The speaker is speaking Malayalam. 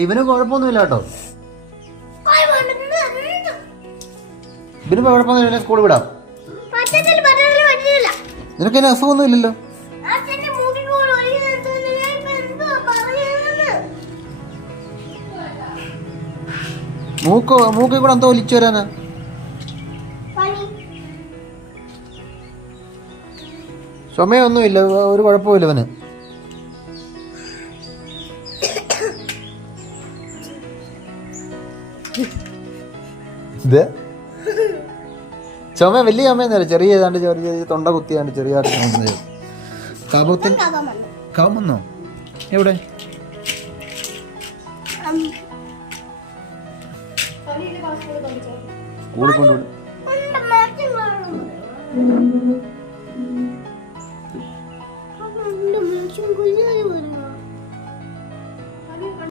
ഇവന് കുഴപ്പമൊന്നുമില്ല കേട്ടോ. ഇവന് കുഴപ്പമൊന്നുമില്ല, സ്കൂളിൽ വിടാം. നിനക്ക് അതിന് അസുഖമൊന്നും ഇല്ലല്ലോ. മൂക്കിൽ കൂടെ എന്തോ ഒലിച്ചു വരാനാ? ചുമയൊന്നുമില്ല, ഒരു കുഴപ്പമില്ല ഇവന്. ഇത് ചുമ വലിയ ചുമയൊന്നുമില്ല, ചെറിയ ഏതാണ്ട് ചെറിയ തൊണ്ട കുത്തിയാണ്ട് ചെറിയ കഫത്തിന്. കഫം വന്നോ? എവിടെ? സ്കൂളിൽ കൊണ്ടുവിടും.